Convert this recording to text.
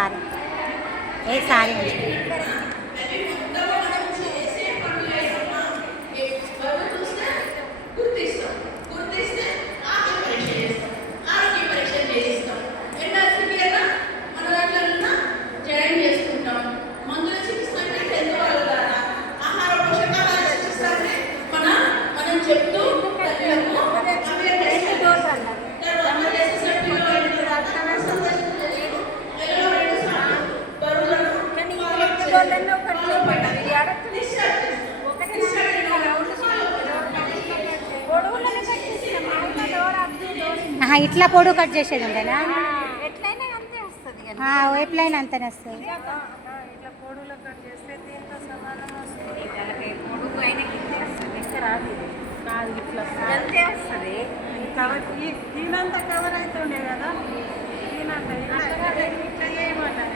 sorry ఏ sorry ఇట్లా పొడుగు cut చేసేది ఉండేనా ఎట్లయినా అంతే వస్తుంది ఎట్లయినా అంతనే వస్తుంది ఇట్లా పొడుగులో కట్ చేస్తే దీంతో సమానం వస్తుంది పొడుగు అయినా కింద వస్తుంది ఎక్కడ రాదు కాదు ఇట్లా అంతే వస్తుంది కవర్ దీనంతా కవర్ అవుతుండే కదా దీనంతా ఇట్లా చేయమంటారు